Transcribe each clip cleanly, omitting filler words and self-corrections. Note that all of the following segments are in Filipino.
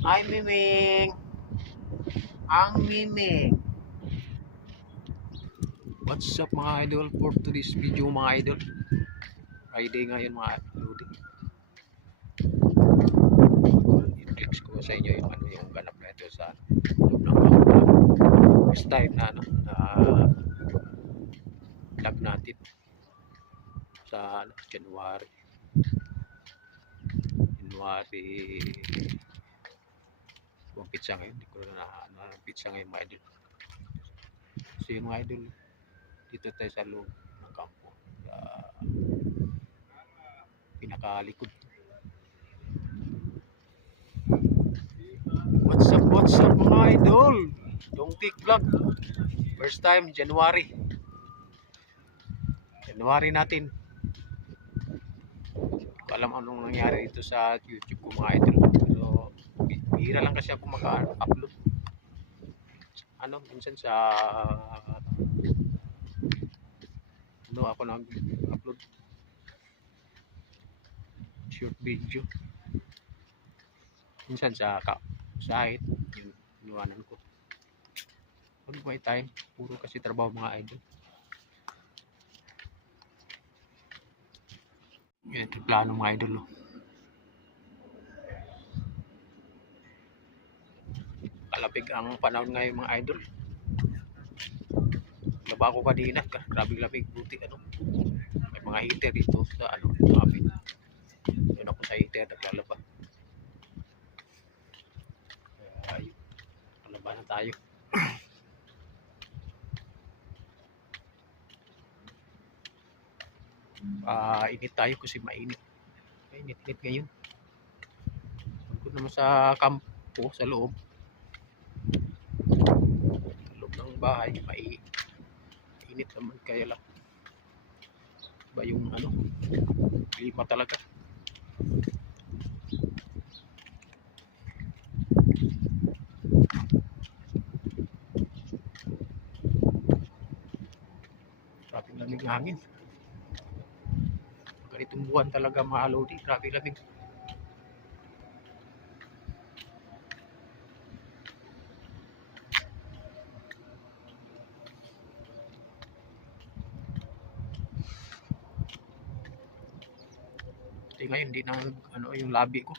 Hi, Miming! Ang Miming! What's up mga idol? For today's video mga idol, Friday ngayon mga idol. I-flex ko sa inyo yung yung ganap na ito sa loob ng campo. First time na vlog natin sa January 'yung pizza ngayon. Hindi ko na pizza ngayon mga idol. So yung mga idol, dito tayo sa loob ng kampo, sa pinakalikod. What's up mga idol? Dongtik Vlog. First time January natin. Hindi ko alam anong nangyari dito sa YouTube ko mga idol. So bihira lang kasi ako maka-upload. Minsan sa ako nag-upload short video. Minsan sa site, yun iwanan ko. Pag may time, puro kasi trabaho mga idol. Yan ito plano mga idol. Kalapig ang panahon ngayon mga idol. Laba ko kanina, grabe lamig, buti may mga heater dito sa kapit. Doon ako sa heater naglalaba. Ayun, kalaba na tayo. Init tayo kasi mainit ngayon. Pagod naman sa kampo, sa loob ng bahay, mainit naman, kaya lang ba yung klima talaga. Grabe lamig ng hangin. Ganitong buwan talaga mga lodi, grabe lamig. Ngayon hindi na yung labi ko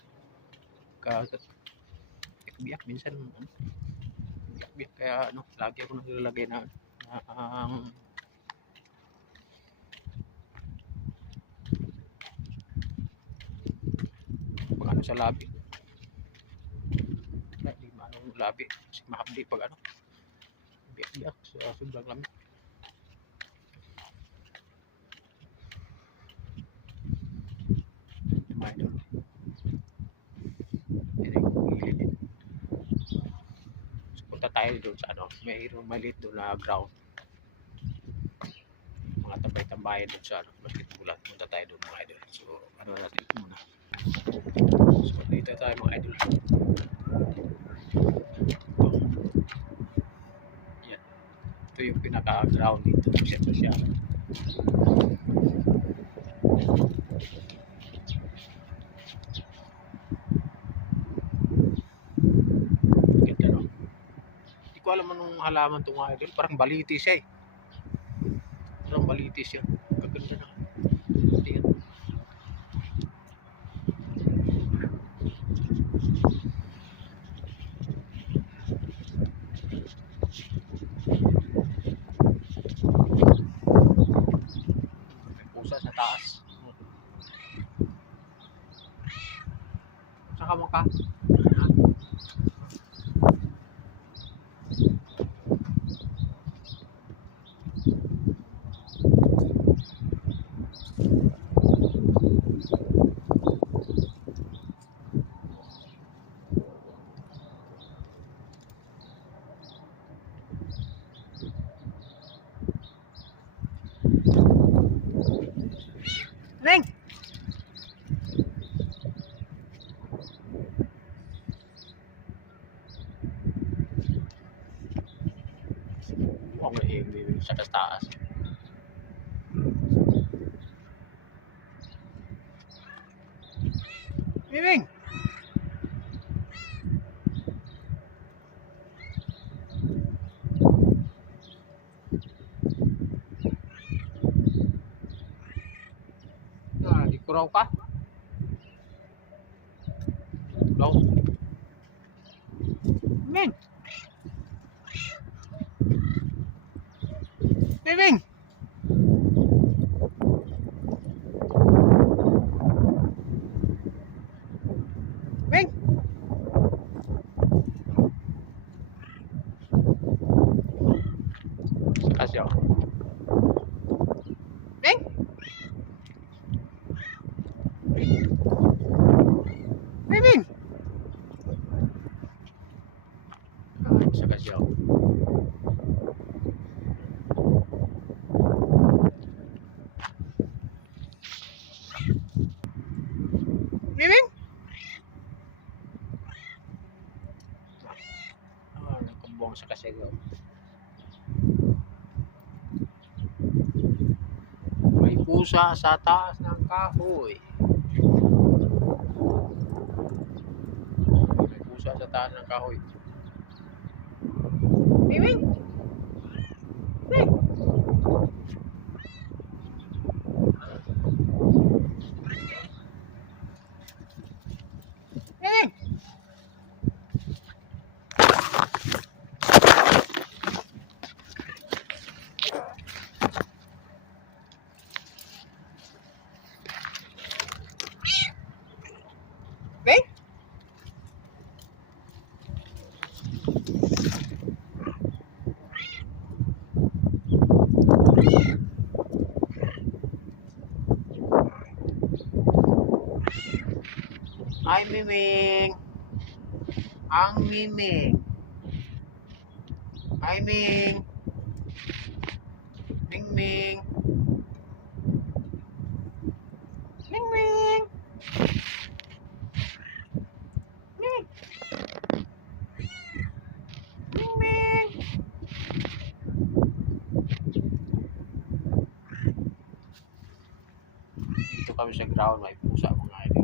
biyak minsan biyak, kaya lagi ako naglalagay na pag sa labi. Hindi manong labi kasi mahapdi pag biyak sa sobrang lamig. Punta tayo doon sa mayroong maliit doon na ground, mga tambay-tambayan doon sa basketball. Punta tayo doon mga idol. So natin muna. So dito tayo mga idol. Yan, ito yung pinaka ground dito sa siya. Hindi ko alam anong halaman itong mga idol. Parang balitis siya Parang balitis siya. Kaganda na. Tingnan. May pusa sa taas. Saka mo ka? Neng! Mukhang nahihimim sa taas. Miming! Turaw ka? Turaw. Ming! Ming! Ming! Kasya. Ming! Ming! Sa kasya. Ming! Nakabuang sa kasya. May pusa sa taas ng kahoy. May pusa sa taas ng kahoy. Ming! Ming! Ming! Ming! Ay, Miming! Ang Miming! Ay, Ming! Ming Ming! Ming Ming! Ming! Ming Ming! Dito kami sa ground, may pusa mga idol.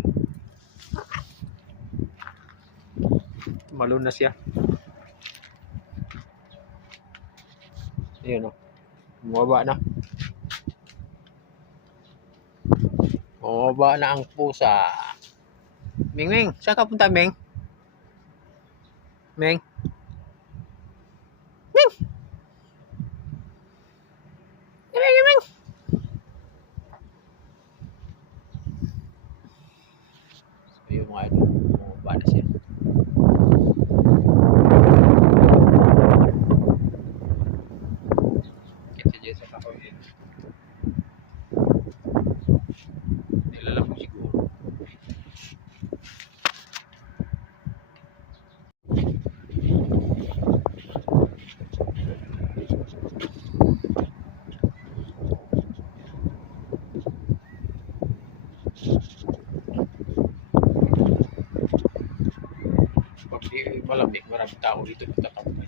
Malun na siya. Ayun o. Bumaba na. Bumaba na ang pusa. Ming Ming, saan ka punta, Ming? Ming? Ming! Ming, Ming! Ayun mga idol, bumaba na siya. Kita dyan sa kahoy. Nilalamog siguro. Pag di malamig, maraming tao dito nagtatambay.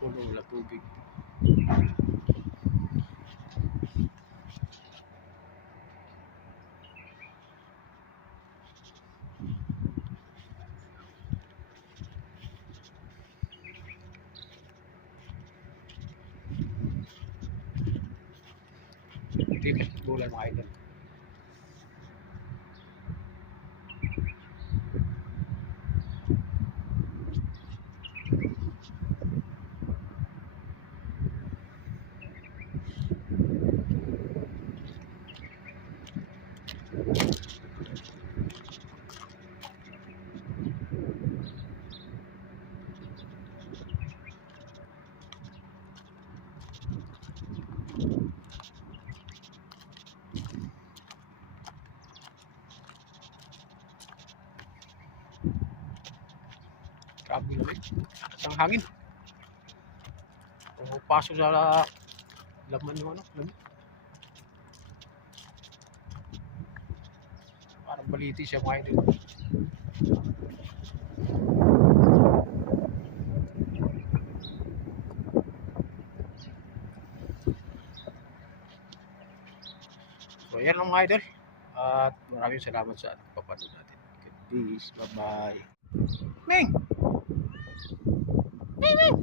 Puno, wala tubig. Hindi ka bulan mga idol. Grabe naman. Isang hangin. Pasok sa laman yung ano. Parang baliti siya mga idol. So yan lang mga idol. At maraming salamat sa papanood natin. Peace. Bye-bye. Ming! Ming! Ming!